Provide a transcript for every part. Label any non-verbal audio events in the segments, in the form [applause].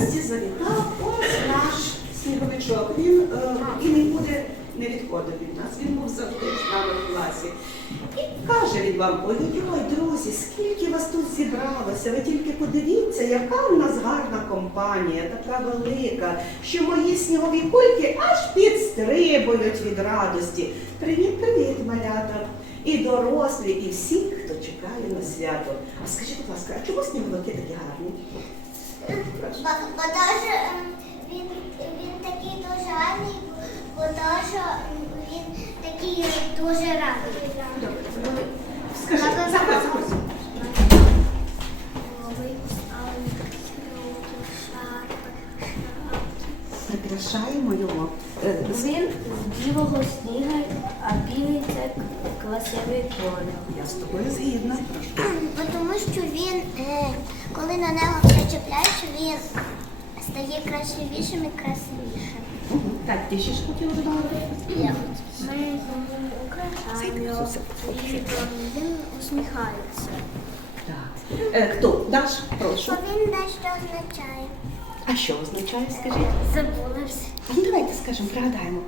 гості завітав ось наш сніговичок. Він е, і буде не відходив від нас. Він був завжди з нами в класі. І каже він вам, ой-ой, друзі, скільки вас тут зібралося. Ви тільки подивіться, яка в нас гарна компанія, така велика, що мої снігові кульки аж підстрибують від радості. Привіт, привіт, малята! І дорослі, і всі, хто чекає на свято. А скажіть, будь ласка, а чому сніговики такі гарні? Бо, даже ем, він, він такий дуже гарний, бо даже ем, він такий дуже радий. Добре. Скажи, Прикрашаємо його. е, Він з білого сніга, а білий це красивий колір. Я з тобою згідна. Бо Тому що він, е, коли на нього причепляєш, він стає красивішим і красивішим. Так, ти ще ж хотіла додати? Ми його Ісусе. він усміхається. Так. Е, хто? Даш? Прошу. Що він дещо означає? А що означає, скажіть? Забулася. Ну, давайте скажемо, пригадаємо.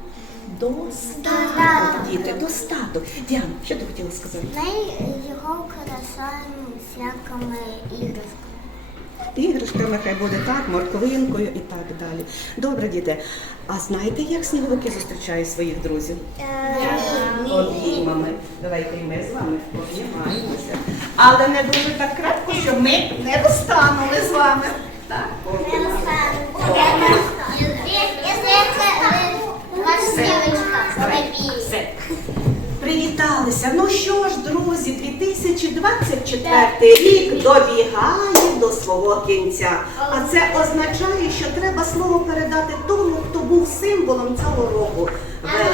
Достаток, діти, достаток. Діана, що ти хотіла сказати? Ми його украшаємо всякими іграшками. Іграшками хай буде так, морковинкою і так далі. Добре, діти. А знаєте, як сніговики зустрічають своїх друзів? Обіймами. Давайте і ми з вами обнімаємося. Але не дуже так крепко, щоб ми не достанули з вами. Так, обнімаємо. Привіталися. Ну що ж, друзі, 2024 рік добігає до свого кінця. А це означає, що треба слово передати тому, хто був символом цього року.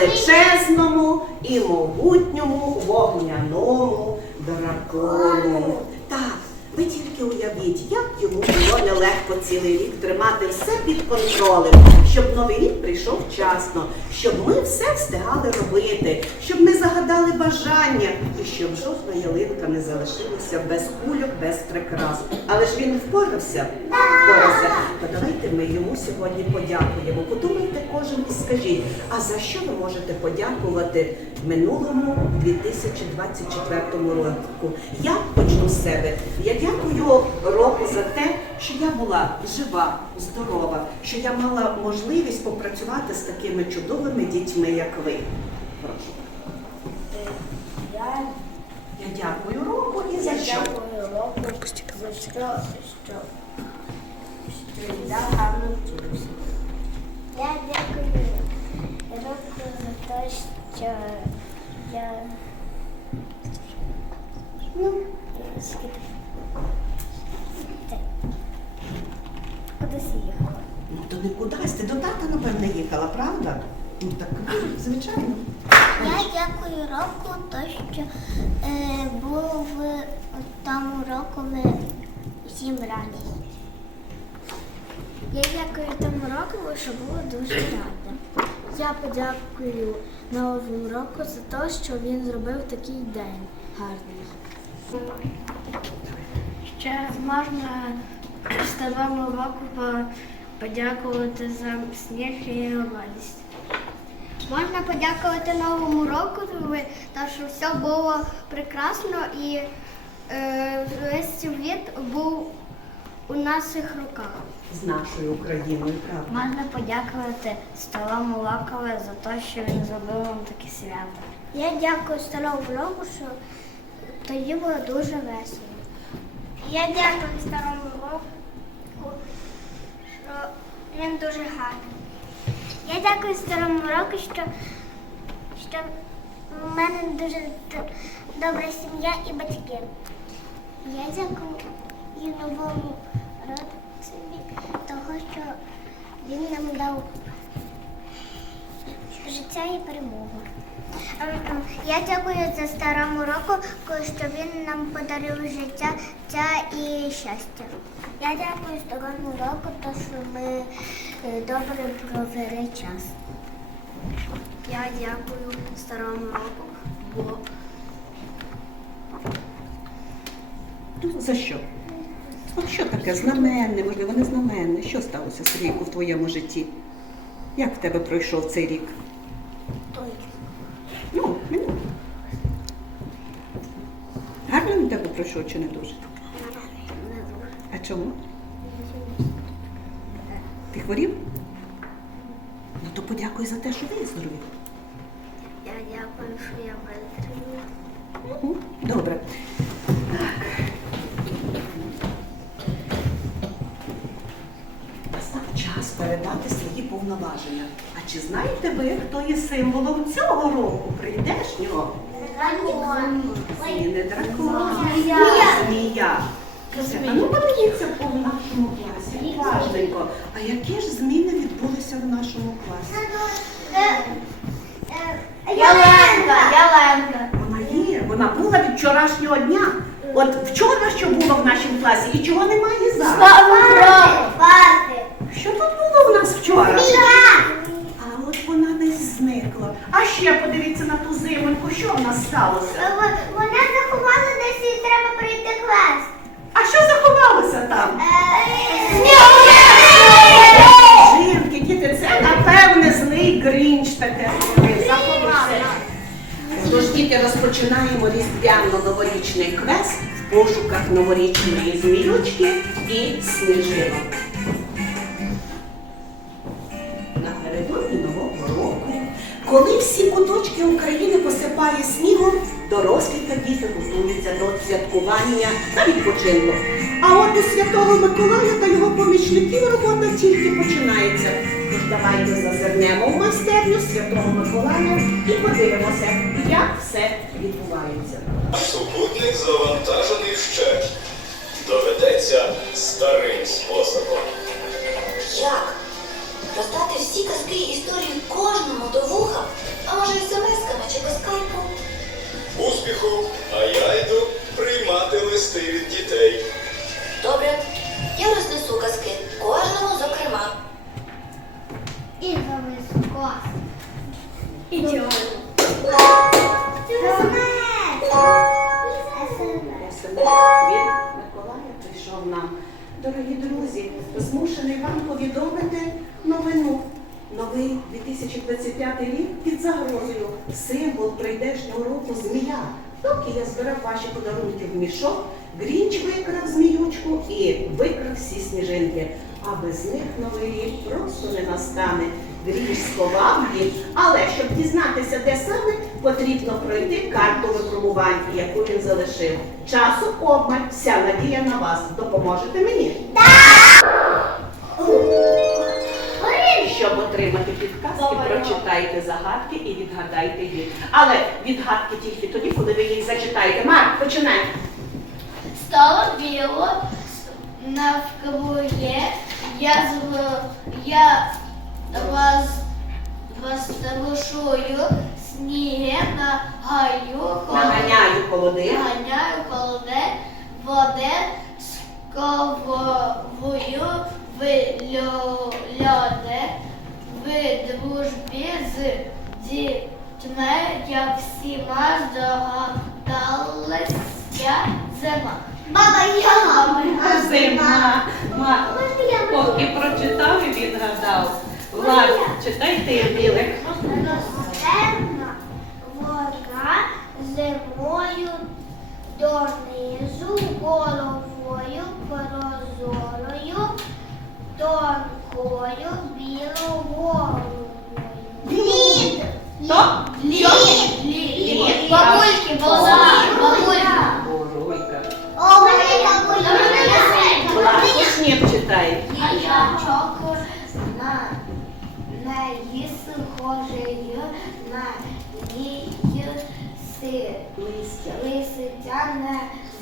Величезному і могутньому вогняному дракону. Ви тільки уявіть, як йому було нелегко цілий рік тримати все під контролем, щоб новий рік прийшов вчасно, щоб ми все встигали робити, щоб ми загадали бажання і щоб жодна ялинка не залишилася без кульок, без прикрас. Але ж він впорався. Впорався. То давайте ми йому сьогодні подякуємо. Кожен і скажіть, а за що ви можете подякувати минулому 2024 року? Я почну з себе. Я дякую року за те, що я була жива, здорова, що я мала можливість попрацювати з такими чудовими дітьми, як ви. Прошу. Я, Я дякую року і за я що? дякую року, за що, що, що я гарно вчився. Я дякую року за те, що я ну, кудись їхала. Ну то не кудись, ти до тата, напевне, їхала, правда? Ну так, звичайно. Я дякую року, то що е, був тому року ми всім раді. Я дякую тому року, що була дуже рада. Я подякую Новому року за те, що він зробив такий день гарний. Ще можна старому року подякувати за сніг і радість. Можна подякувати Новому року, тому що все було прекрасно і е, весь світ був у наших руках. З нашою Україною, правда. Можна подякувати старому рокові за те, що він зробив вам таке свято. Я дякую старому року, що тоді було дуже весело. Я дякую старому року, що він дуже гарний. Я дякую старому року, що, що в мене дуже д- добра сім'я і батьки. Я дякую і новому року того, що він нам дав життя і перемогу. Ем, ем, Я дякую за старому року, що він нам подарив життя і щастя. Я дякую старому року, то що ми е, добре провели час. Я дякую старому року, бо За що? От що таке знаменне, можливо, не знаменне? Що сталося, Сергійку, в твоєму житті? Як в тебе пройшов цей рік? Той. Ну, минулий. Гарно він в тебе пройшов чи не дуже? А чому? Ти хворів? Ну то подякуй за те, що виздоровів. Я дякую, що я витримала. Мгм, Добре. Так. Настав час передати свої повноваження. А чи знаєте ви, хто є символом цього року прийдешнього? Ні, не дракон, Змія. А ну подивіться по нашому класі. Важненько. А які ж зміни відбулися в нашому класі? Яленка, Яленка. Вона є, вона була від вчорашнього дня. От вчора що було в нашому класі і чого немає зараз. Парти. Що тут було нас вчора? А от вона десь зникла. А ще подивіться на ту зимоньку, що в нас сталося? Вона заховала десь і треба прийти клас. А що заховалося там? Жінки, діти, це напевне злий грінч таке. Заховався. Тож, діти, розпочинаємо різдвяно-новорічний квест в пошуках новорічної зміючки і сніжинок. Коли всі куточки України посипає снігом, дорослі та діти готуються до святкування та відпочинку. А от у Святого Миколая та його помічників робота тільки починається. Тож давайте зазирнемо в майстерню Святого Миколая і подивимося, як все відбувається. Супутник завантажений вщент. Доведеться старим способом. Як? Роздати всі казки і історії кожному до вуха, а може смс-ками чи по скайпу? Успіху, а я йду приймати листи від дітей. Добре, я рознесу казки, кожному зокрема. І завис клас. Ідеально. СМС від Миколая прийшов нам. Дорогі друзі, змушений вам повідомити новину. Новий 2025 рік під загрозою. Символ прийдешнього року змія. Доки я збирав ваші подарунки в мішок, Грінч викрав зміючку і викрав всі сніжинки. А без них новий рік просто не настане. Грінч сховав їх, але щоб дізнатися, де саме, потрібно пройти карту випробувань, яку він залишив. Часу обмаль, вся надія на вас. Допоможете мені? Щоб отримати підказки, прочитайте загадки і відгадайте їх. Але відгадки тільки тоді, коли ви їх зачитаєте. Марк, починай. Стало біло навкруги, я зв... я вас, вас залишую, сніги на гаю, Наганяю холоди. наганяю холоде, води з ковою в льо- льоди, в дружбі з дітьми, як всіма здогадалися зима. Баба Яга. Зима. Ма- Поки прочитав і відгадав. Влад, читай ти, Білик. Рожденна вода зимою донизу головою прозорою, Лід. Бабульки. Буройка. О, велика Влад, Кушнєв читай. На схожий на її си. Листя.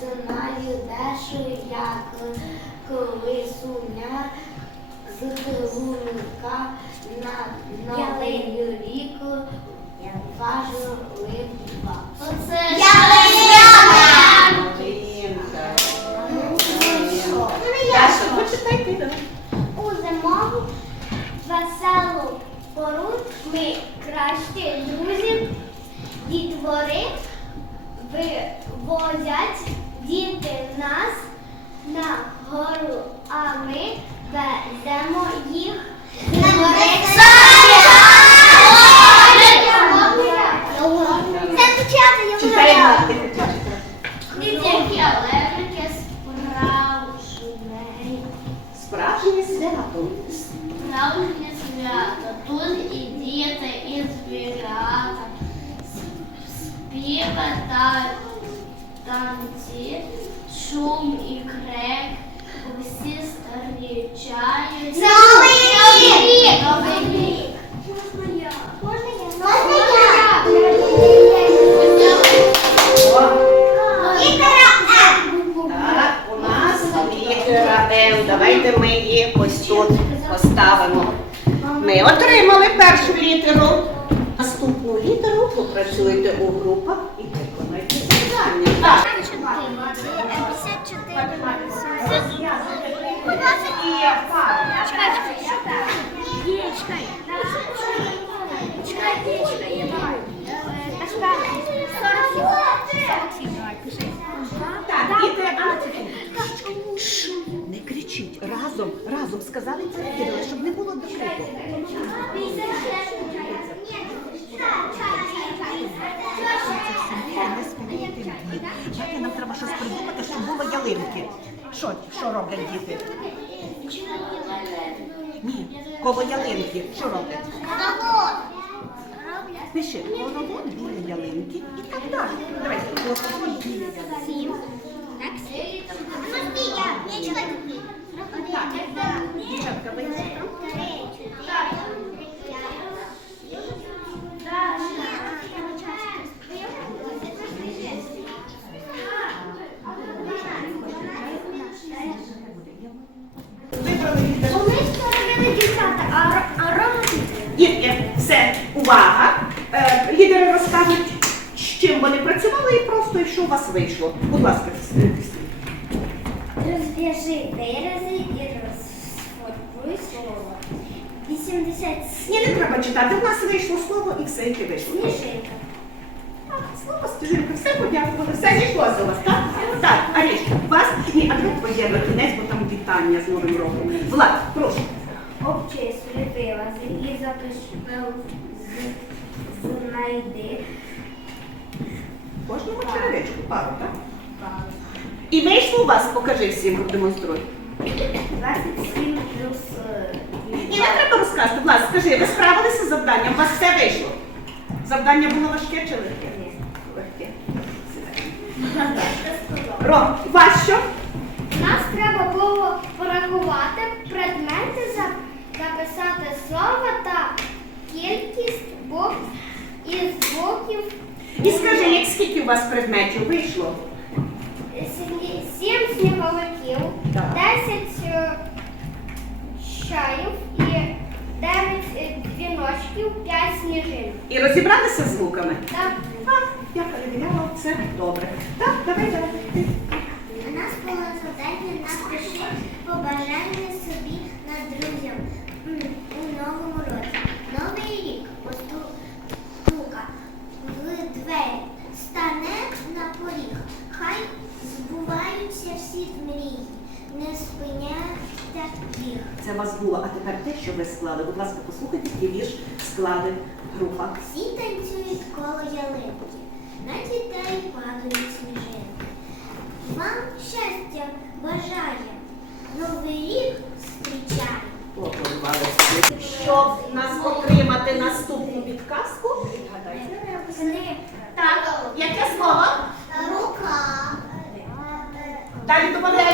Не знаю, де ж як колисуня з лунка на новий рік важлива. Оце літеру. Наступну літеру попрацюйте у групах і виконайте завдання. Так. Так, діти, не кричіть. Разом, разом сказали це щоб не було до крику. Знаєте, нам треба щось придумати, щоб було ялинки. Що, роблять діти? Ні, коло ялинки. Що роблять? Пиши, хоровод біля ялинки і так далі. Давай, хоровод біля ялинки. Дівчатка, ви увага. Е, лідери розкажуть, з чим вони працювали і просто і що у вас вийшло. Будь ласка. Розв'яжи вирази і розформуй слово. 80 Ні, не треба читати. У нас вийшло слово і все, яке вийшло. сніжинка. Слово стежинка, все подякували, все зійшлося у вас, так? Так, Аріш, у вас ні, а друг твоє на кінець, бо там вітання з Новим роком. Влад, прошу. Обчислюй вирази і запиши знайди. Кожному черевичку пару, так? І вийшло у вас, покажи всім, продемонструй. 27 плюс е, І не треба розказати, Влад, скажи, ви справилися з завданням, у вас все вийшло. Завдання було важке чи легке? Легке. Ром, у вас що? Нас треба було порахувати предмети, за- записати слово та кількість букв і звуків. І скажи, як скільки у вас предметів вийшло? Сім- сніговиків, Так. десять е, чаїв і дев'ять е, дзвіночків, п'ять сніжин. І розібралися з звуками? Так. Так, я перевіряла, все добре. Так, давай, давай. ти. У нас було завдання напиши побажання собі на друзям м, у новому році. Новий рік постука в двері, стане на поріг. Хай збуваються всі мрії, не спиняйте їх. Це у вас було, а тепер те, що ви склали. Будь ласка, послухайте, який вірш склали група. Всі танцюють коло ялинки, на дітей падають сніжинки. Вам щастя бажає, новий рік зустрічає. Щоб нас отримати наступну підказку. Так, яке слово? Рука. Далі додаємо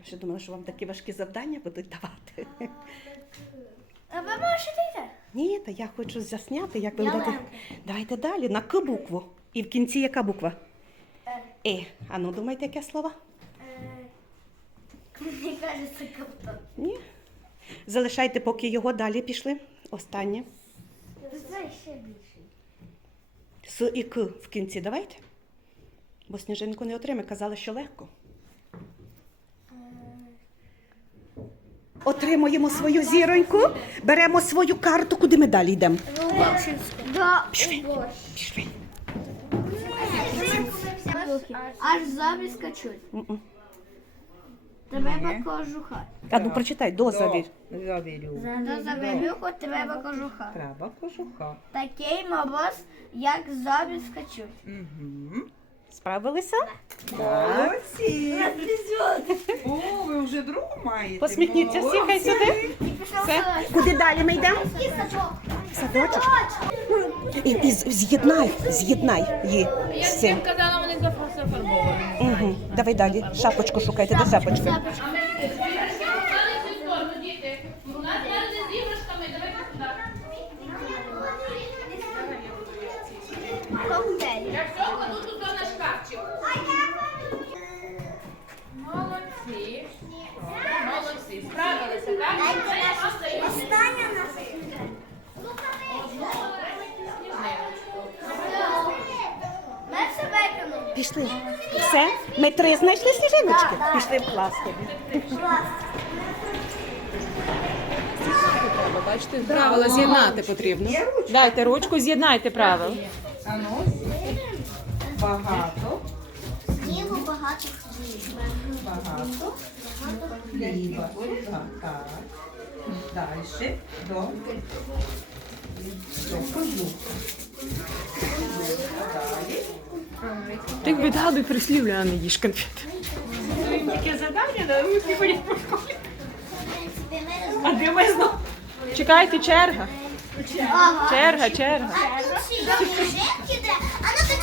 Я ще думала, що вам такі важкі завдання будуть давати. А ви можете йти? Ні, та я хочу засняти, як ви Я будете. Ленка. Давайте далі, на К букву. І в кінці яка буква? Е. А ну думайте, яке слово? Мені кажеться, капто. Ні. Залишайте, поки його далі пішли. Останнє. Це ще більше. С і К в кінці давайте. Бо сніжинку не отримає, казали, що легко. Отримуємо свою зіроньку, беремо свою карту, куди ми далі йдемо. Пішли. Аж забрізка чуть. М-м. Кожуха. А ну прочитай, до завір. Завірю. До завірюху треба кожуха. Треба кожуха. Такий мороз, як забрізка скачуть. Угу. Справилися? Молодці. О, ви вже другу маєте. Посміхніться всі, хай сюди. Все. Куди далі ми йдемо? Садочок. І, і з- з'єднай, з'єднай її з цим. казала, вони зафарбовані. Угу. Давай далі. Шапочку шукайте, де шапочка? Пішли. Все? Ми три знайшли сніжиночки. Пішли в клас тобі. Бачите, правила з'єднати потрібно. Дайте ручку, з'єднайте правила. А ну. Багато. Снігу багато хліба. Багато. Хліба. Так. Далі. До. До кожуха. Далі. Ти відгадуй прислівля, а не їж конфети. Таке завдання, ми приходять по школі. А де ми знову? Чекайте, черга. Черга, черга. А тут сніжинки, де... А ну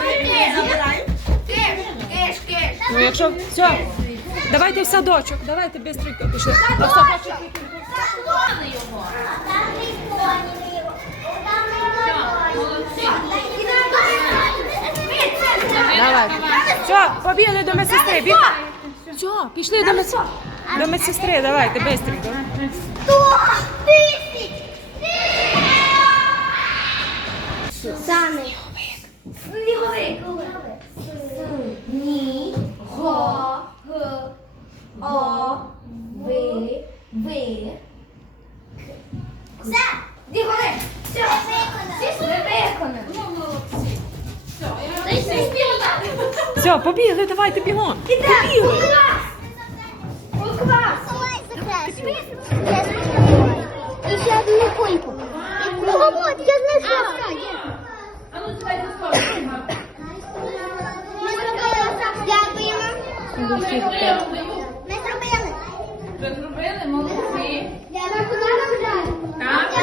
почекай, ми. Киш, киш. Ну якщо все, давайте в садочок, давайте швидко пішли. В садочок. Коні його. Там і Молодці. Давай. Все, побігли до медсестри. Біг. Все, пішли до медсестри. До медсестри, давайте, швидко. Сто тисяч! Сани. Сніговик. Все, побігли, давайте бігом. Побігли. У клас. І ще одну кульку. О, от, я знайшла. А ну, давайте скоро. Ми зробили. Дякуємо. Ми зробили. Вже зробили, молодці. Дякуємо. Так?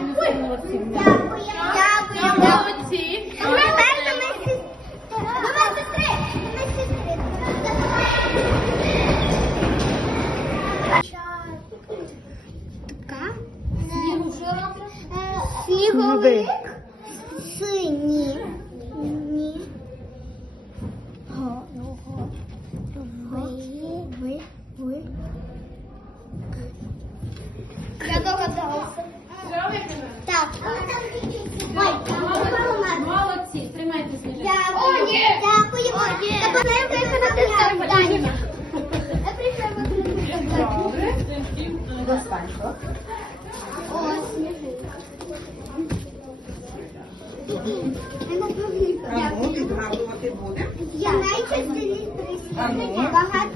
Молодці. Снігу. Багато,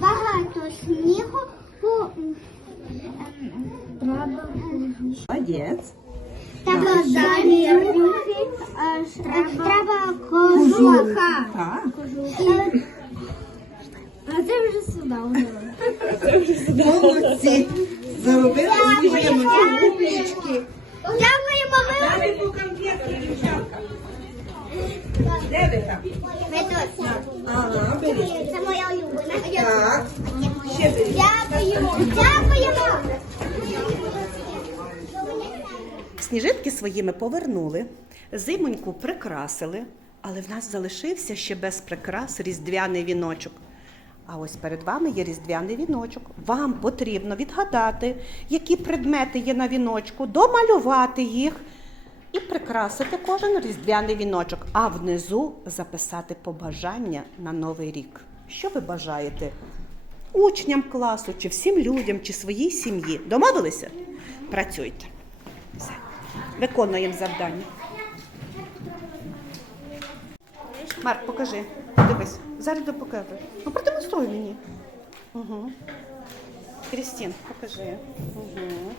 багато снігу Молодець. треба замірювати, треба повернули, зимоньку прикрасили, але в нас залишився ще без прикрас різдвяний віночок. А ось перед вами є різдвяний віночок. Вам потрібно відгадати, які предмети є на віночку, домалювати їх і прикрасити кожен різдвяний віночок, а внизу записати побажання на новий рік. Що ви бажаєте? Учням класу, чи всім людям, чи своїй сім'ї. Домовилися? Працюйте. Все. Виконуємо завдання. Марк, покажи. Дивись. Зараз до покажу. Ну, продемонструй мені. Угу. Крістін, покажи. Угу.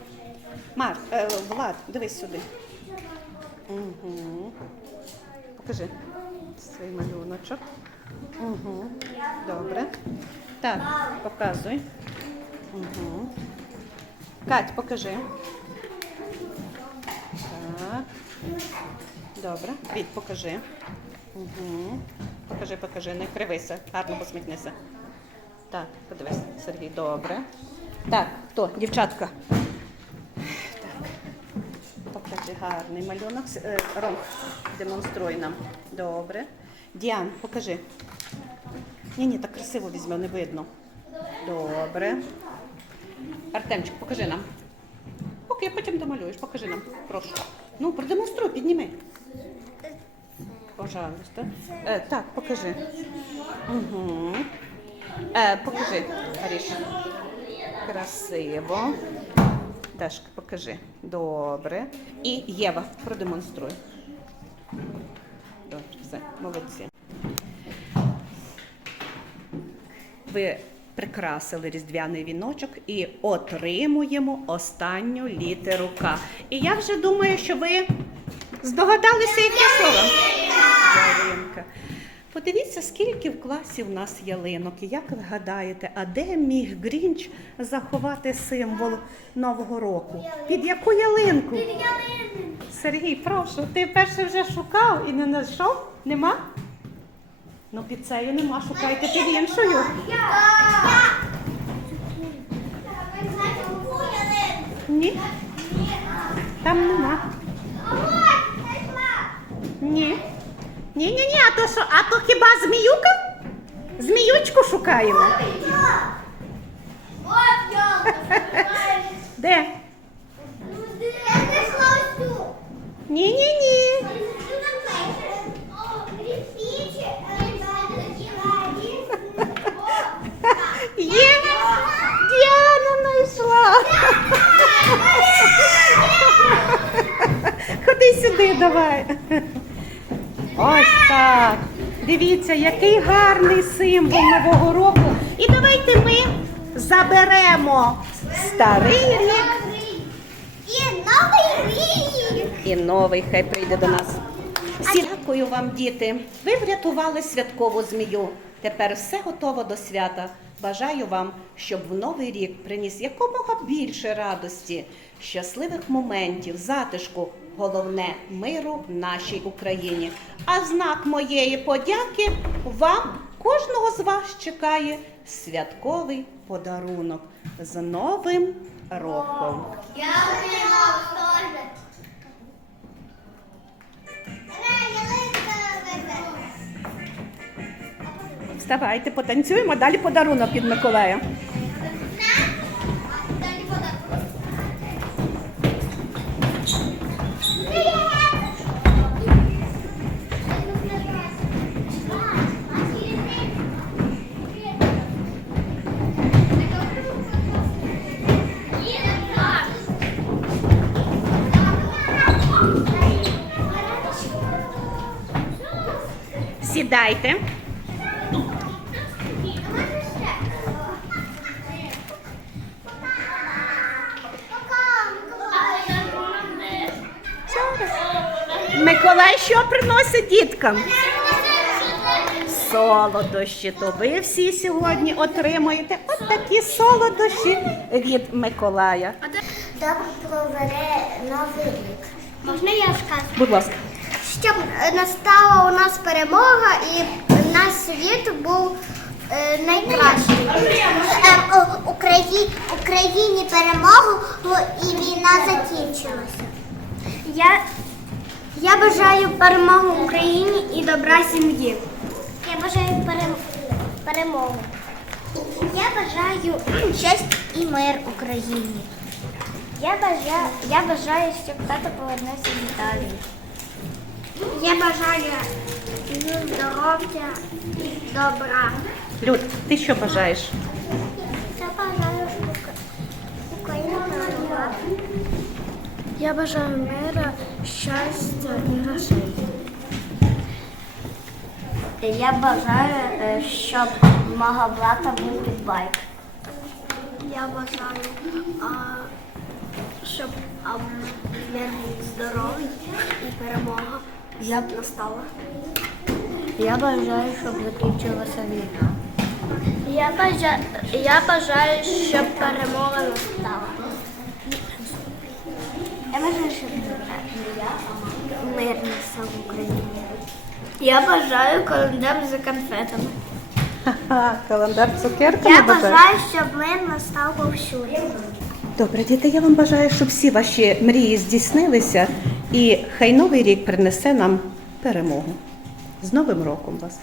Марк, е, Влад, дивись сюди. Угу. Покажи свій малюночок. Угу. Добре. Так, показуй. Угу. Кать, покажи. Так. Добре. Від, покажи. Угу. Покажи, покажи, не кривися, гарно посміхнися. Так, подивись, Сергій, добре. Так, хто? Дівчатка. Так. Покажи гарний малюнок. Е, Ром, демонструй нам. Добре. Діан, покажи. Ні, ні, так красиво візьме, не видно. Добре. Артемчик, покажи нам. Окей, потім домалюєш, покажи нам, прошу. Ну, продемонструй, підніми. Пожалуйста. Е, так, покажи. Угу. Е, покажи, Аріша. Красиво. Дашка, покажи. Добре. І Єва, продемонструй. Добре, все, молодці. Ви прикрасили різдвяний віночок і отримуємо останню літеру К. І я вже думаю, що ви здогадалися, яке слово? Ялинка. Подивіться, скільки в класі в нас ялинок. І як ви гадаєте, а де міг Грінч заховати символ Нового року? Під яку ялинку? Під ялинку. Сергій, прошу, ти перше вже шукав і не знайшов? Нема? Ну, під цією нема, шукайте під іншою. Ні. Там нема. Ні. Ні, ні, ні, а то що, а то хіба зміюка? Зміючку шукаємо. [laughs] Де? Ні, ні, ні. Є. Діана знайшла. Ходи сюди, давай. Ось так. Дивіться, який гарний символ Нового року. І давайте ми заберемо старий рік І новий рік! і новий хай прийде до нас. Всі дякую вам, діти. Ви врятували святкову змію. Тепер все готово до свята. Бажаю вам, щоб в новий рік приніс якомога більше радості, щасливих моментів, затишку, головне миру в нашій Україні. А знак моєї подяки вам кожного з вас чекає святковий подарунок з Новим роком. Я Давайте потанцюємо далі подарунок від Миколая. Сідайте. Миколай що приносить діткам? Солодощі. То ви всі сьогодні отримуєте от такі солодощі від Миколая. Добре проведе рік. Можна я скажу? Будь ласка. Щоб е, настала у нас перемога і наш світ був е, найкращий. Е, Україні, перемогу і війна закінчилася. Я, я бажаю перемогу Україні і добра сім'ї. Я бажаю перемогу. Я бажаю щастя і мир Україні. Я бажаю, я бажаю, щоб тато повернувся з Італії. Я бажаю здоров'я і добра. Люд, ти що бажаєш? Я бажаю, щоб Україна. Я бажаю мира, щастя і грошей. Я бажаю, е, щоб мого брата був підбайк. Я бажаю, а, щоб а, мир був здоровий і перемога я б настала. Я бажаю, щоб закінчилася війна. Я бажаю, я бажаю, щоб перемога настала. Я бажаю, щоб мир настав в Україні. Я бажаю календар за конфетами. Ха-ха, календар цукерки Я бажаю, щоб мир настав повсюди. Добре, діти, я вам бажаю, щоб всі ваші мрії здійснилися, і хай новий рік принесе нам перемогу. З Новим роком вас!